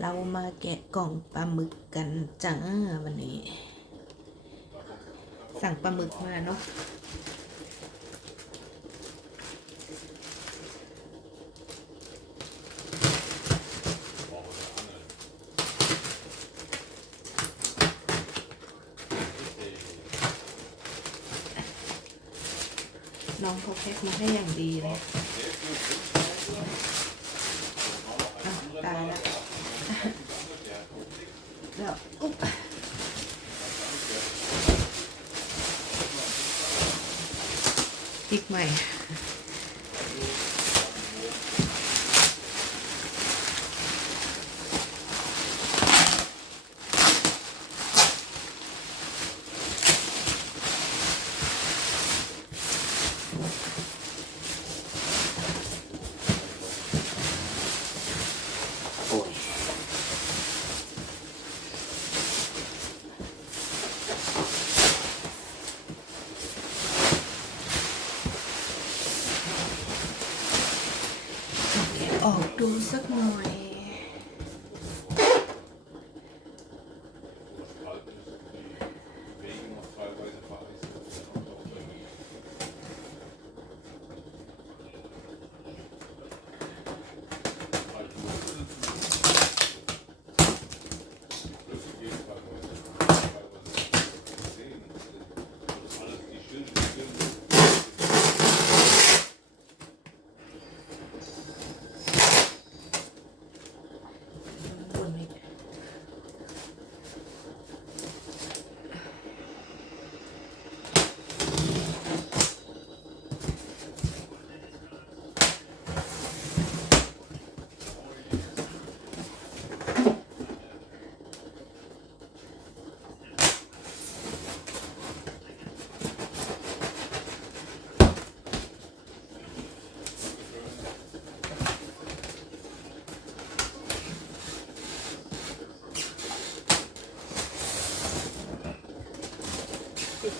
เรามาแกะกล่องปลาหมึกกันจ้าวันนี้ สั่งปลาหมึกมาเนาะน้องเขาแพ็คมาให้อย่างดีเลยอะตายแล้ว แล้วอุ๊บอีกใหม่ แกะออกดูสักหน่อย Wegen noch teilweise vereist.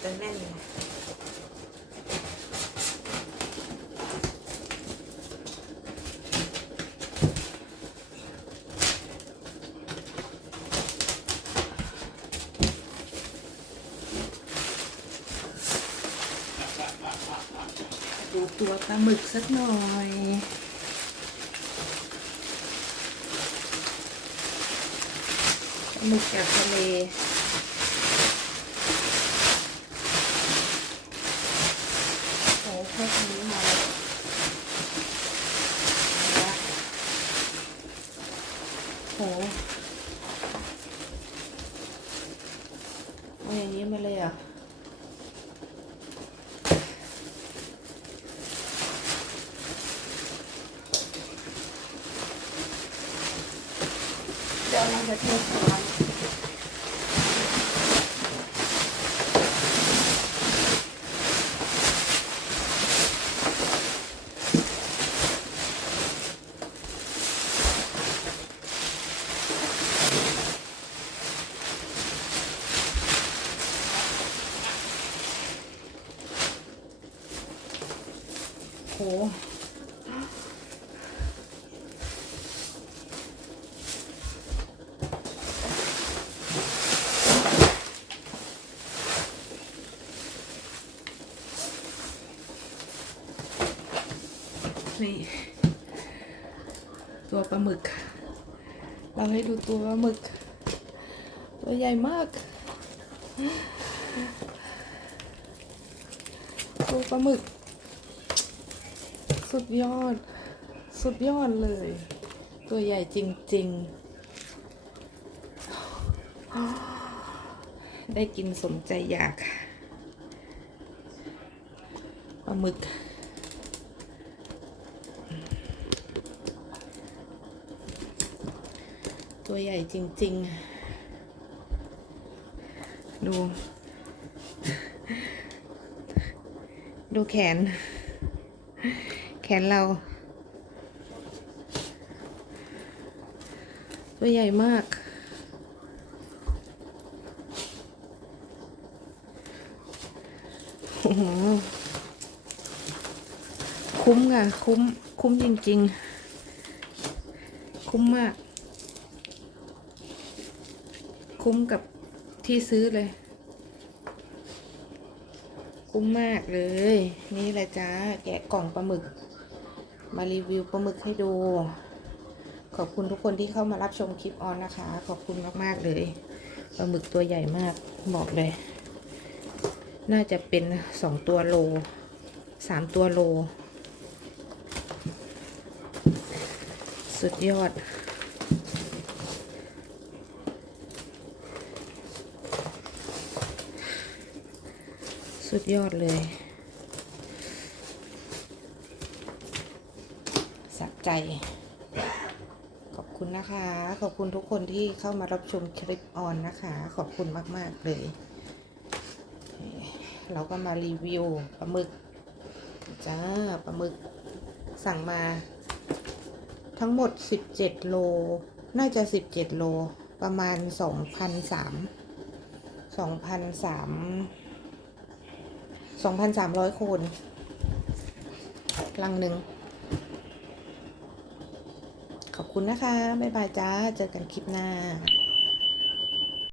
ติดกันแน่นเลยดูตัวปลาหมึกสักหน่อยปลาหมึกจากทะเล โอ้แค่นี้มาแล้ว โอ้เอาอย่างนี้มาเลยเหรอะเดี๋ยวเราจะเทส หนี่ตัวปลาหมึก เราให้ดูตัวปลาหมึก ตัวใหญ่มาก ตัวปลาหมึก สุดยอด สุดยอดเลย ตัวใหญ่จริง ๆ ได้กินสมใจอยากปลาหมึกตัวใหญ่จริง ๆ ดู ดูแขน นเรา ตัวใหญ่มาก คุ้มค่ะ คุ้ม คุ้มจริง ๆ คุ้มมาก คุ้มกับที่ซื้อเลย คุ้มมากเลย นี่แหละจ้า แกะกล่องปลาหมึก มารีวิวปลาหมึกให้ดู ขอบคุณทุกคนที่เข้ามารับชมคลิปออนนะคะ ขอบคุณมาก ๆ เลยปลาหมึกตัวใหญ่มากบอกเลย น่าจะเป็นสองตัวโลสามตัวโล สุดยอด สุดยอดเลย สัก ใจ ขอบคุณนะคะ ขอบคุณทุกคนที่เข้ามารับชมคลิปออนนะคะ ขอบคุณมาก ๆ เลย เราก็มารีวิวปลาหมึกจ้าปลาหมึกสั่งมาทั้งหมด 17 โล น่าจะ 17 โล ประมาณ 2,003 2,003 2,300 คน ลังหนึ่ง คุณนะคะ บ๊ายบายจ้า เจอกันคลิปหน้า